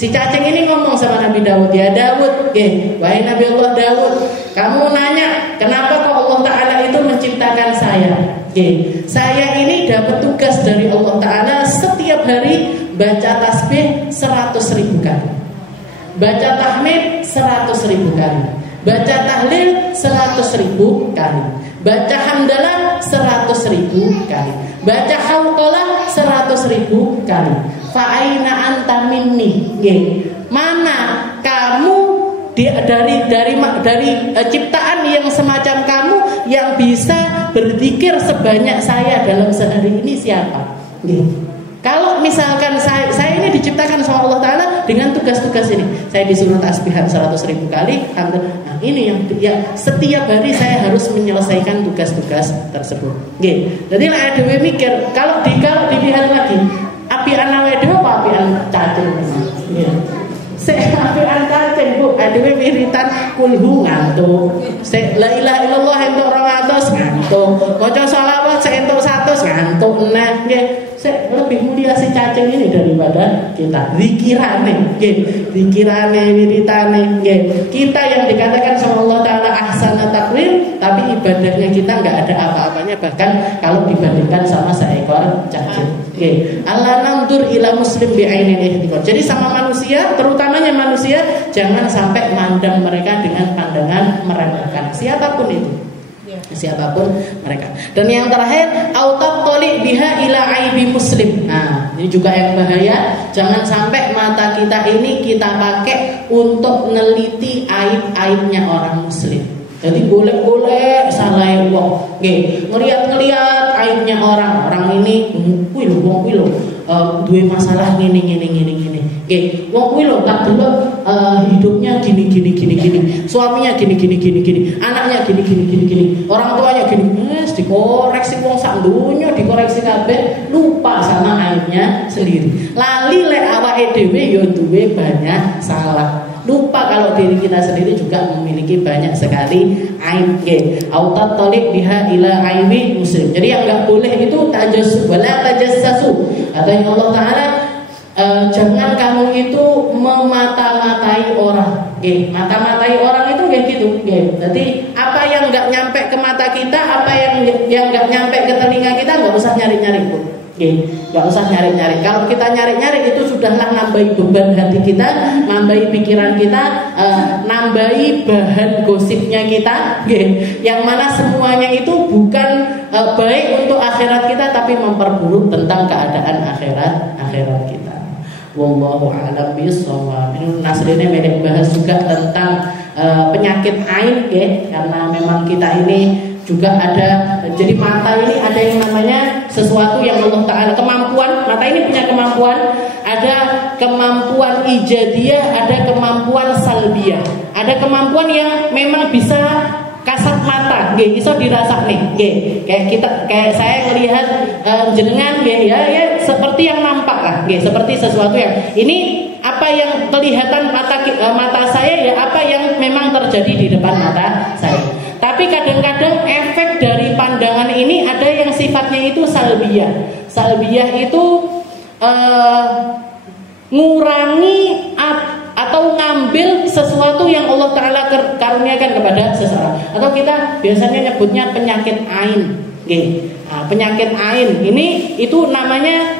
Si cacing ini ngomong sama Nabi Daud, ya Daud, wahai Nabi Allah Daud, kamu nanya kenapa kok Allah Ta'ala itu menciptakan saya? Saya ini dapat tugas dari Allah Ta'ala setiap hari baca tasbih 100.000 kali, baca tahmid 100.000 kali, baca tahlil 100.000 kali, baca hamdalah 100.000 kali, baca hauqalah 100.000 kali. Fa'aina anta minni, mana kamu dari ciptaan yang semacam kamu yang bisa berzikir sebanyak saya dalam sehari ini siapa? Kalau misalkan saya ini diciptakan sama Allah Ta'ala dengan tugas-tugas ini, saya disuruh tasbihan 100.000 kali, nah ini yang setiap hari saya harus menyelesaikan tugas-tugas tersebut. Jadi lah ada mikir kalau dilihat lagi, apian awe dhewe apa apian cacing? Apian cacing Bu, adewe wiritan kulhu ngantuk. La ilaha illallah entuk 200 ngantuk. Maca selawat entuk 100 ngantuk. Nah, lebih mulia si cacing ini daripada kita. Zikirane, wiritane, kita yang dikatakan sama Allah Ta'ala ahsana taqwim, tapi ibadahnya kita enggak ada apa-apanya, bahkan kalau dibandingkan sama seekor cacing. Allah nandur ila muslim bi'ainil ihtiqar. Jadi sama manusia, terutamanya manusia, jangan sampai mandang mereka dengan pandangan meremehkan, siapapun itu. Siapapun mereka. Dan yang terakhir, autab tolik biha ila aibi muslim. Nah, ini juga yang bahaya. Jangan sampai mata kita ini kita pakai untuk neliti aib-aibnya orang muslim. Jadi boleh-boleh salah wong. Ngelihat aibnya orang ini, kuwi lho duwe masalah ngene. Wong kuwi lho tak delok hidupnya gini. Suaminya gini. Anaknya gini. Orang tuanya gini. Dikoreksi wong sak donya, dikoreksi kabeh, lupa sama aibnya sendiri. Lali lek awake dhewe ya duwe banyak salah. lupa kalau diri kita sendiri juga memiliki banyak sekali aib. Autat tolik biha ila aibi muslim. Jadi yang nggak boleh itu tajassus wala tajassasu. Atau yang Allah Taala jangan kamu itu memata-matai orang. Mata-matai orang itu kayak gitu. Jadi apa yang nggak nyampe ke mata kita, apa yang nggak nyampe ke telinga kita, nggak usah nyari-nyari pun. Nggak usah nyari-nyari. Kalau kita nyari-nyari itu sudahlah nambahi beban hati kita, nambahi pikiran kita, nambahi bahan gosipnya kita. Yang mana semuanya itu bukan baik untuk akhirat kita, tapi memperburuk tentang keadaan akhirat kita. Wallahu a'lam bishawab. Ini Nasrine medek bahas juga tentang penyakit ain, karena memang kita ini juga ada. Jadi mata ini ada yang namanya sesuatu yang Allah Ta'ala kemampuan. Mata ini punya kemampuan. Ada kemampuan ijadiyah, ada kemampuan salbiyah. Ada kemampuan yang memang bisa kasat mata, bisa dirasak nih, kayak saya melihat jenengan, ya seperti yang nampak lah, seperti sesuatu yang ini apa yang kelihatan mata saya, ya apa yang memang terjadi di depan mata saya. Tapi kadang-kadang efek dari pandangan ini ada yang sifatnya itu salbiyah. Salbiyah itu ngurangi atau ngambil sesuatu yang Allah Ta'ala karuniakan kepada seseorang. Atau kita biasanya nyebutnya penyakit ain. Penyakit ain ini itu namanya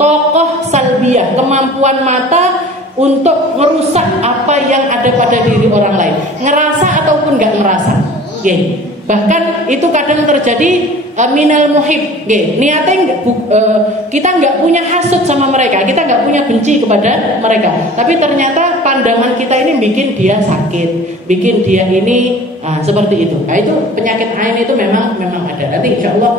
tokoh salbiyah, kemampuan mata untuk merusak apa yang ada pada diri orang lain, ngerasa ataupun nggak ngerasa. Bahkan itu kadang terjadi minal muhib. Niatnya kita nggak punya hasud sama mereka, kita nggak punya benci kepada mereka, tapi ternyata pandangan kita ini bikin dia sakit, bikin dia ini seperti itu. Nah, itu penyakit ain itu memang ada. Nanti insya Allah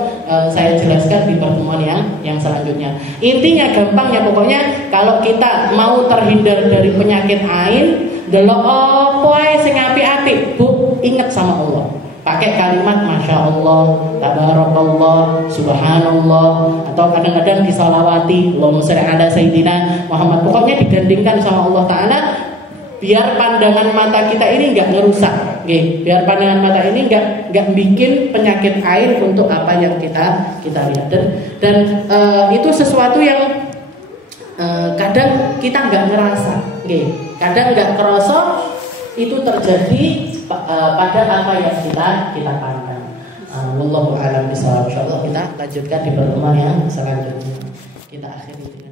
saya jelaskan di pertemuan yang selanjutnya. Intinya gampangnya pokoknya kalau kita mau terhindar dari penyakit ain, delok opo ae sing apik-apik, Bu, ingat sama Allah. Pakai kalimat Masya Allah, Tabarakallah, Subhanallah, atau kadang-kadang disalawati Allahumma sholli ala Sayyidina Muhammad. Pokoknya digandingkan sama Allah Ta'ala, biar pandangan mata kita ini nggak ngerusak, biar pandangan mata ini nggak bikin penyakit ain untuk apa yang kita lihat. Dan itu sesuatu yang kadang kita nggak ngerasa, kadang nggak kerasa itu terjadi pada apa yang kita pandang. Wallahu a'lam bishawab. Insyaallah kita lanjutkan di pertemuan yang selanjutnya. Kita akhiri.